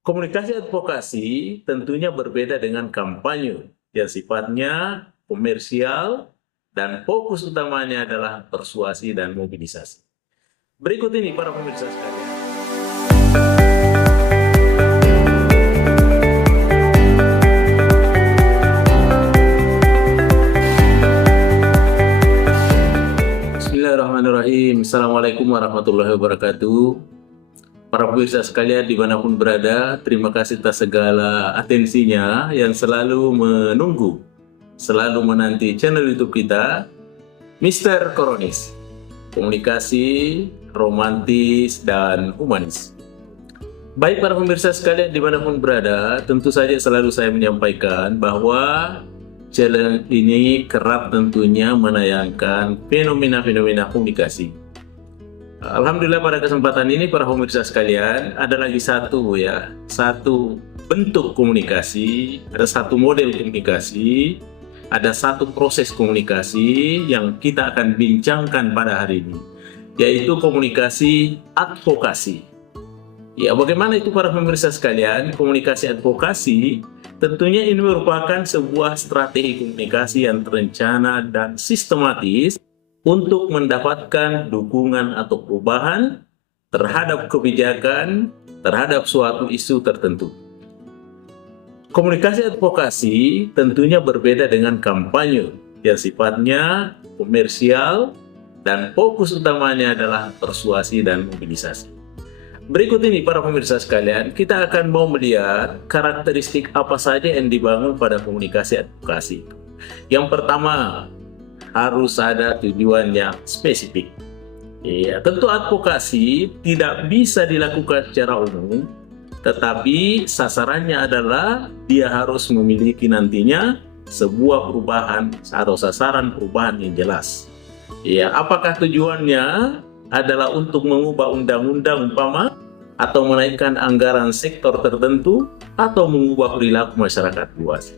Komunikasi advokasi tentunya berbeda dengan kampanye yang sifatnya komersial dan fokus utamanya adalah persuasi dan mobilisasi. Berikut ini para pemirsa sekalian. Bismillahirrahmanirrahim. Assalamualaikum warahmatullahi wabarakatuh. Para pemirsa sekalian dimanapun berada, terima kasih atas segala atensinya yang selalu menunggu, selalu menanti channel YouTube kita, Mr. Koronis, komunikasi romantis dan humanis. Baik para pemirsa sekalian dimanapun berada, tentu saja selalu saya menyampaikan bahwa channel ini kerap tentunya menayangkan fenomena-fenomena komunikasi. Alhamdulillah pada kesempatan ini para pemirsa sekalian ada lagi satu bentuk komunikasi, ada satu model komunikasi, ada satu proses komunikasi yang kita akan bincangkan pada hari ini, yaitu komunikasi advokasi. Ya, bagaimana itu para pemirsa sekalian? Komunikasi advokasi tentunya ini merupakan sebuah strategi komunikasi yang terencana dan sistematis untuk mendapatkan dukungan atau perubahan terhadap kebijakan, terhadap suatu isu tertentu. Komunikasi advokasi tentunya berbeda dengan kampanye yang sifatnya komersial dan fokus utamanya adalah persuasi dan mobilisasi. Berikut ini para pemirsa sekalian, kita akan mau melihat karakteristik apa saja yang dibangun pada komunikasi advokasi. Yang pertama, harus ada tujuan yang spesifik. Ya, tentu advokasi tidak bisa dilakukan secara umum, tetapi sasarannya adalah dia harus memiliki nantinya sebuah perubahan atau sasaran perubahan yang jelas. Ya, apakah tujuannya adalah untuk mengubah undang-undang umpama, atau menaikkan anggaran sektor tertentu, atau mengubah perilaku masyarakat luas.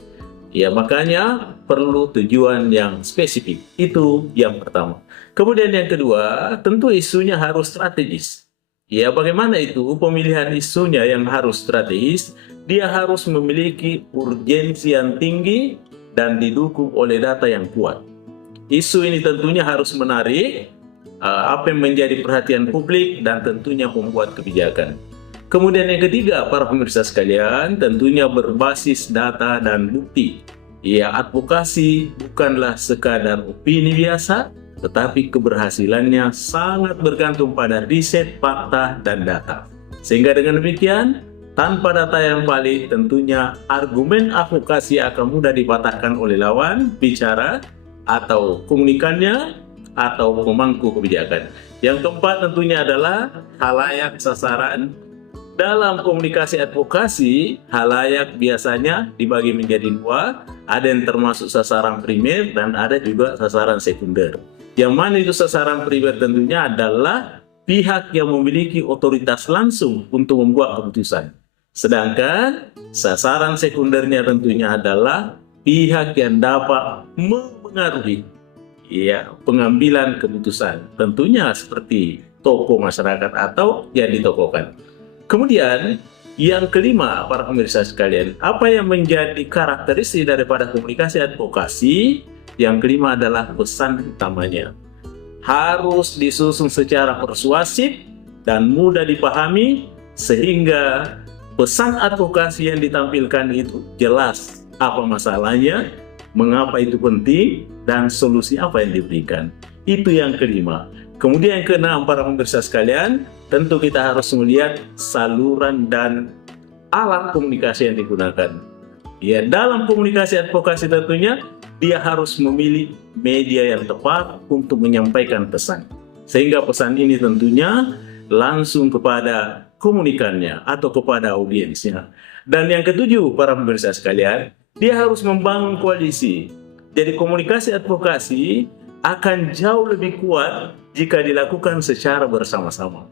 Ya, makanya perlu tujuan yang spesifik. Itu yang pertama. Kemudian yang kedua, tentu isunya harus strategis. Ya, bagaimana itu? Pemilihan isunya yang harus strategis, dia harus memiliki urgensi yang tinggi dan didukung oleh data yang kuat. Isu ini tentunya harus menarik apa yang menjadi perhatian publik dan tentunya membuat kebijakan. Kemudian yang ketiga, para pemirsa sekalian, tentunya berbasis data dan bukti. Ya, advokasi bukanlah sekadar opini biasa, tetapi keberhasilannya sangat bergantung pada riset, fakta, dan data. Sehingga dengan demikian, tanpa data yang valid, tentunya argumen advokasi akan mudah dipatahkan oleh lawan bicara atau komunikannya atau pemangku kebijakan. Yang keempat tentunya adalah halayak sasaran. Dalam komunikasi advokasi, halayak biasanya dibagi menjadi dua, ada yang termasuk sasaran primer dan ada juga sasaran sekunder. Yang mana itu sasaran primer tentunya adalah pihak yang memiliki otoritas langsung untuk membuat keputusan. Sedangkan sasaran sekundernya tentunya adalah pihak yang dapat memengaruhi pengambilan keputusan, tentunya seperti tokoh masyarakat atau yang ditokohkan. Kemudian yang kelima, para pemirsa sekalian, apa yang menjadi karakteristik daripada komunikasi advokasi? Yang kelima adalah pesan utamanya harus disusun secara persuasif dan mudah dipahami, sehingga pesan advokasi yang ditampilkan itu jelas apa masalahnya, mengapa itu penting, dan solusi apa yang diberikan. Itu yang kelima. Kemudian yang keenam, para pemirsa sekalian, tentu kita harus melihat saluran dan alat komunikasi yang digunakan. Ya, dalam komunikasi advokasi tentunya dia harus memilih media yang tepat untuk menyampaikan pesan. Sehingga pesan ini tentunya langsung kepada komunikannya atau kepada audiensnya. Dan yang ketujuh, para pemirsa sekalian, dia harus membangun koalisi. Jadi komunikasi advokasi akan jauh lebih kuat jika dilakukan secara bersama-sama.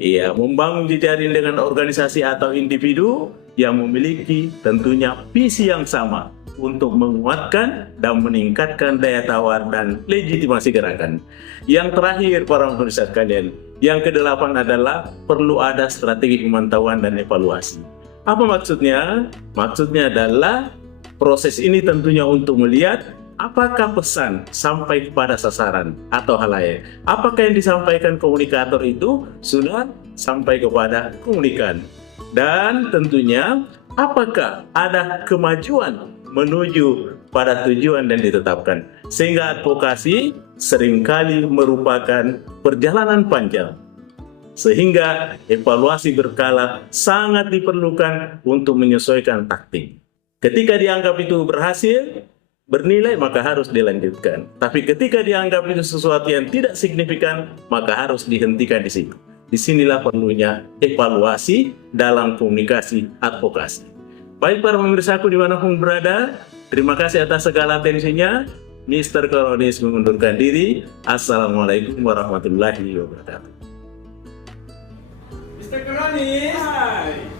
Iya, membangun jejaring dengan organisasi atau individu yang memiliki tentunya visi yang sama untuk menguatkan dan meningkatkan daya tawar dan legitimasi gerakan. Yang terakhir, para pemirsa sekalian, yang kedelapan adalah perlu ada strategi pemantauan dan evaluasi. Apa maksudnya? Maksudnya adalah proses ini tentunya untuk melihat apakah pesan sampai kepada sasaran atau halayak. Apakah yang disampaikan komunikator itu sudah sampai kepada komunikan. Dan tentunya apakah ada kemajuan menuju pada tujuan yang ditetapkan. Sehingga advokasi seringkali merupakan perjalanan panjang. Sehingga evaluasi berkala sangat diperlukan untuk menyesuaikan taktik. Ketika dianggap itu berhasil, bernilai, maka harus dilanjutkan. Tapi ketika dianggap itu sesuatu yang tidak signifikan, maka harus dihentikan di situ. Disinilah perlunya evaluasi dalam komunikasi advokasi. Baik para pemirsaku dimanapun berada, terima kasih atas segala atensinya. Mr. Koronis mengundurkan diri. Assalamualaikum warahmatullahi wabarakatuh. Mr. Koronis. Hai.